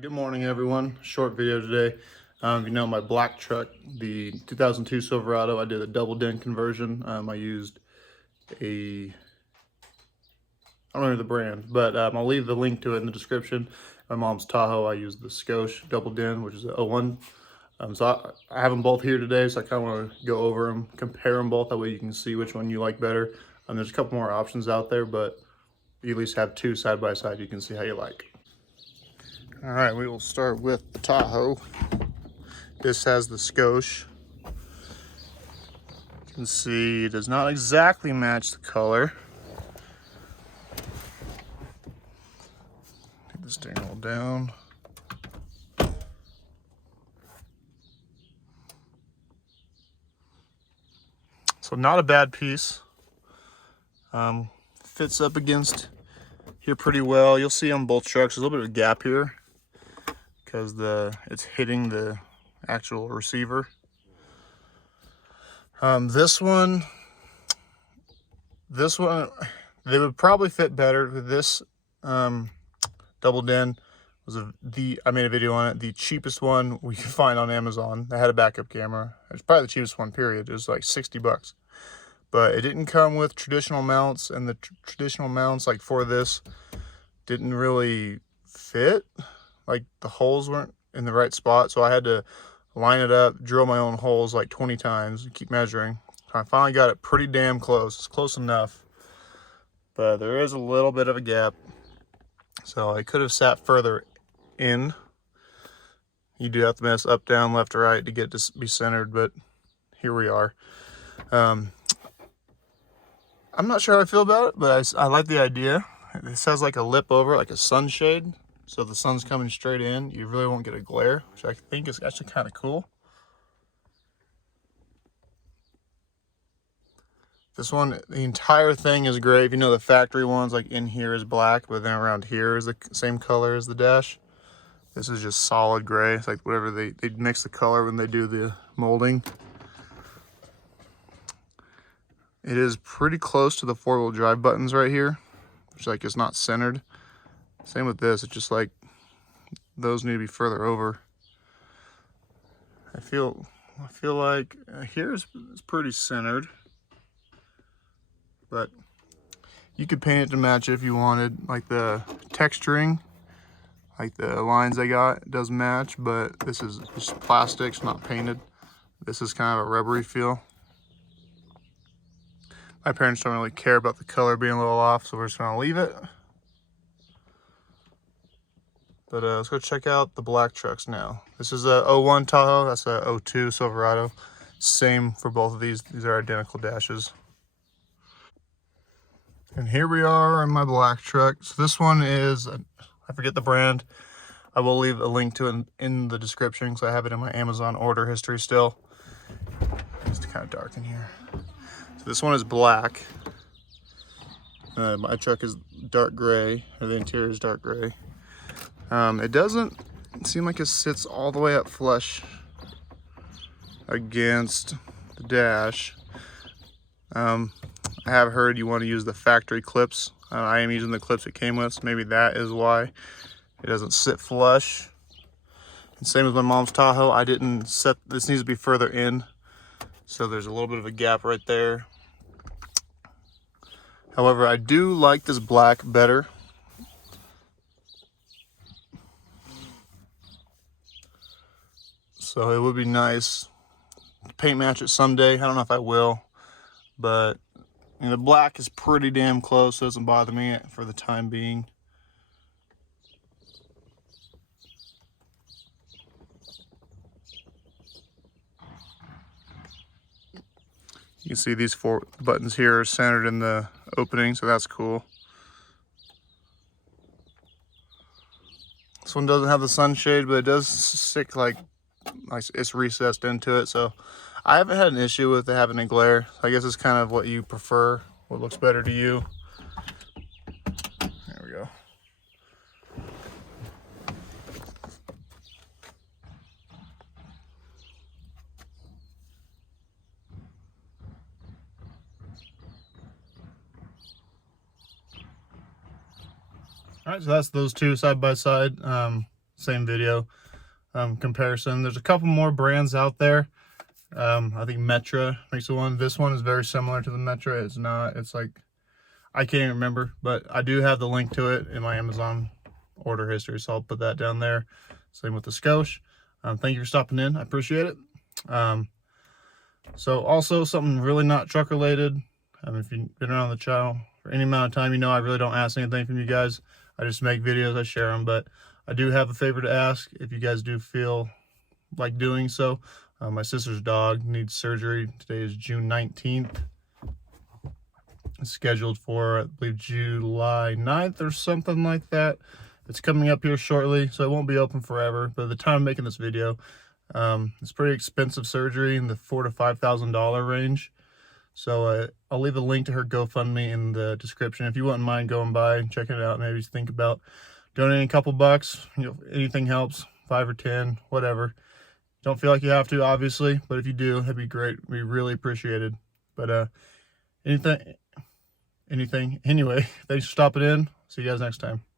Good morning, everyone. Short video today. You know, my black truck, the 2002 Silverado, I did a double din conversion. I used a, I don't remember the brand, but I'll leave the link to it in the description. My mom's Tahoe, I used the Scosche double din, which is a 01. I have them both here today, so I kind of want to go over them, compare them both. That way you can see which one you like better. There's a couple more options out there, but you at least have two side by side. You can see how you like. All right, we will start with the Tahoe. This has the Scosche. You can see it does not exactly match the color. Get the steering wheel down. So not a bad piece. Fits up against here pretty well. You'll see on both trucks, there's a little bit of a gap here because it's hitting the actual receiver. This one, they would probably fit better with this double din. Was I made a video on it. The cheapest one we could find on Amazon. That had a backup camera. It's probably the cheapest one, period. It was like 60 bucks. But it didn't come with traditional mounts, and the traditional mounts, like for this, didn't really fit. Like the holes weren't in the right spot, so I had to line it up, drill my own holes like 20 times, and keep measuring. I finally got it pretty damn close. It's close enough, but there is a little bit of a gap. So I could have sat further in. You do have to mess up, down, left, or right to get to be centered, but here we are. I'm not sure how I feel about it, but I like the idea. This has like a lip over, like a sunshade. So the sun's coming straight in. You really won't get a glare, which I think is actually kind of cool. This one, the entire thing is gray. If you know the factory ones, like in here is black, but then around here is the same color as the dash. This is just solid gray. It's like whatever they mix the color when they do the molding. It is pretty close to the four-wheel drive buttons right here, which like is not centered. Same with this, it's just like those need to be further over. I feel like here is pretty centered, but you could paint it to match it if you wanted. Like the texturing, like the lines I got, does match, but this is just plastic, it's not painted. This is kind of a rubbery feel. My parents don't really care about the color being a little off, so we're just gonna leave it. But let's go check out the black trucks now. This is a 01 Tahoe, that's a 02 Silverado. Same for both of these. These are identical dashes. And here we are in my black truck. So this one is, I forget the brand. I will leave a link to it in the description because I have it in my Amazon order history still. It's kind of dark in here. So this one is black. My truck is dark gray, or the interior is dark gray. It doesn't seem like it sits all the way up flush against the dash. I have heard you want to use the factory clips. I am using the clips it came with, so maybe that is why it doesn't sit flush. And same with my mom's Tahoe. I didn't set, this needs to be further in, so there's a little bit of a gap right there. However, I do like this black better. So it would be nice to paint match it someday. I don't know if I will, but you know, the black is pretty damn close, so it doesn't bother me for the time being. You can see these four buttons here are centered in the opening, so that's cool. This one doesn't have the sunshade, but it does stick like it's recessed into it, so I haven't had an issue with it having a glare. I guess it's kind of what you prefer, what looks better to you. There we go. All right, so that's those two side by side. same video comparison. There's a couple more brands out there. I think Metra makes the one. This one is very similar to the Metra. It's not. It's like, I can't even remember, but I do have the link to it in my Amazon order history, so I'll put that down there. Same with the Scosche. Thank you for stopping in. I appreciate it. So also something really not truck related. If you've been around the channel for any amount of time, you know I really don't ask anything from you guys. I just make videos, I share them, but I do have a favor to ask if you guys do feel like doing so. My sister's dog needs surgery. Today is June 19th. It's scheduled for, I believe, July 9th or something like that. It's coming up here shortly, so it won't be open forever. But at the time of making this video, it's pretty expensive surgery in the $4,000 to $5,000 range. So I'll leave a link to her GoFundMe in the description. If you wouldn't mind going by and checking it out, maybe think about donating a couple bucks. You know, anything helps, 5 or 10, whatever. Don't feel like you have to, obviously, but if you do, that'd be great. We really appreciate it. But anything. Anyway, thanks for stopping in. See you guys next time.